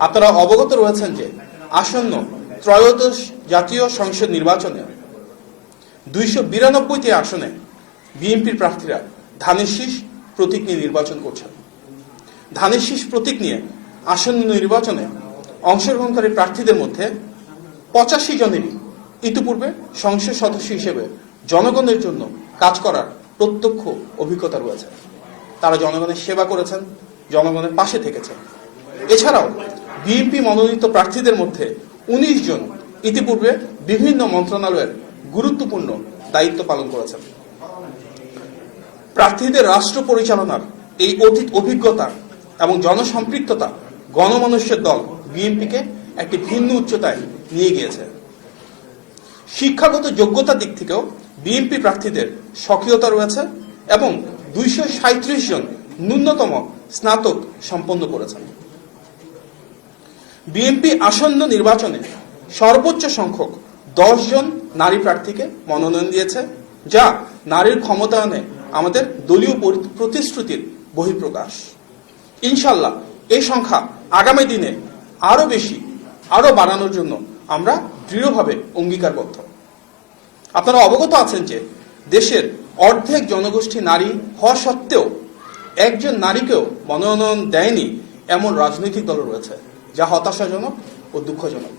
আপনারা অবগত রয়েছেন যে আসন্ন ত্রয়োদশ জাতীয় সংসদ নির্বাচনে 292টি আসনে বিএনপির প্রার্থীরা ধানের শীষ প্রতীক নিয়ে নির্বাচন করছেন। ধানের শীষ প্রতীক নিয়ে আসন্ন নির্বাচনে অংশগ্রহণকারী প্রার্থীদের মধ্যে 85 জনেরই ইতিপূর্বে সংসদ সদস্য হিসেবে জনগণের জন্য কাজ করার প্রত্যক্ষ অভিজ্ঞতা রয়েছে। তারা জনগণের সেবা করেছেন, জনগণের পাশে থেকেছেন। এছাড়াও বিএনপি মনোনীত প্রার্থীদের মধ্যে 19 জন ইতিপূর্বে বিভিন্ন মন্ত্রণালয়ের গুরুত্বপূর্ণ দায়িত্ব পালন করেছেন। প্রার্থীদের রাষ্ট্র পরিচালনার এই অতীত অভিজ্ঞতা এবং জনসম্পৃক্ততা গণমানুষের দল বিএনপিকে একটি ভিন্ন উচ্চতায় নিয়ে গিয়েছে। শিক্ষাগত যোগ্যতার দিক থেকেও বিএনপি প্রার্থীদের সক্রিয়তা রয়েছে এবং 237 জন ন্যূনতম স্নাতক সম্পন্ন করেছেন। বিএনপি আসন্ন নির্বাচনে সর্বোচ্চ সংখ্যক 10 জন নারী প্রার্থীকে মনোনয়ন দিয়েছে, যা নারীর ক্ষমতায়নে আমাদের দলীয় প্রতিশ্রুতির বহিঃপ্রকাশ। ইনশাল্লাহ এই সংখ্যা আগামী দিনে আরো বাড়ানোর জন্য আমরা দৃঢ়ভাবে অঙ্গীকারবদ্ধ। আপনারা অবগত আছেন যে দেশের অর্ধেক জনগোষ্ঠী নারী হওয়া সত্ত্বেও একজন নারীকেও মনোনয়ন দেয়নি এমন রাজনৈতিক দল রয়েছে, যা হতাশাজনক ও দুঃখজনক।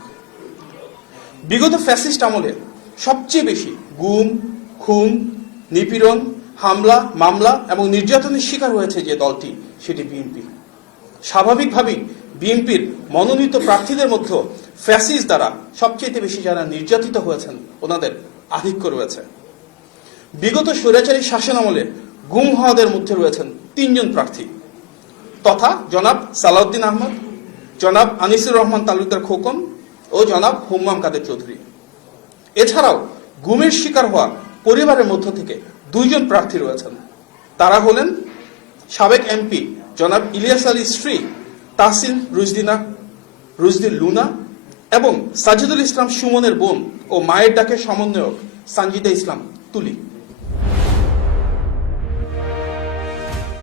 বিগত ফ্যাসিস্ট আমলে সবচেয়ে বেশি গুম, খুন, নিপীড়ন, হামলা, মামলা এবং নির্যাতনের শিকার হয়েছে যে দলটি, সেটি বিএনপি। স্বাভাবিকভাবেই বিএনপির মনোনীত প্রার্থীদের মধ্যে ফ্যাসিস্ট দ্বারা সবচেয়ে বেশি যারা নির্যাতিত হয়েছেন ওনাদের আধিক্য রয়েছে। বিগত স্বৈরাচারী শাসন আমলে গুম হওয়াদের মধ্যে রয়েছেন 3 জন প্রার্থী তথা জনাব সালাউদ্দিন আহমদ, জনাব আনিসুর রহমান তালুকদার খোকন ও জনাব হুম্মাম কাদের চৌধুরী। এছাড়াও গুমের শিকার হওয়া পরিবারের মধ্য থেকে 2 জন প্রার্থী রয়েছেন। তারা হলেন সাবেক এমপি জনাব ইলিয়াস আলীর স্ত্রী তাহসিন রুজদিন লুনা এবং সাজিদুল ইসলাম সুমনের বোন ও মায়ের ডাকের সমন্বয়ক সঞ্জিদা ইসলাম তুলি।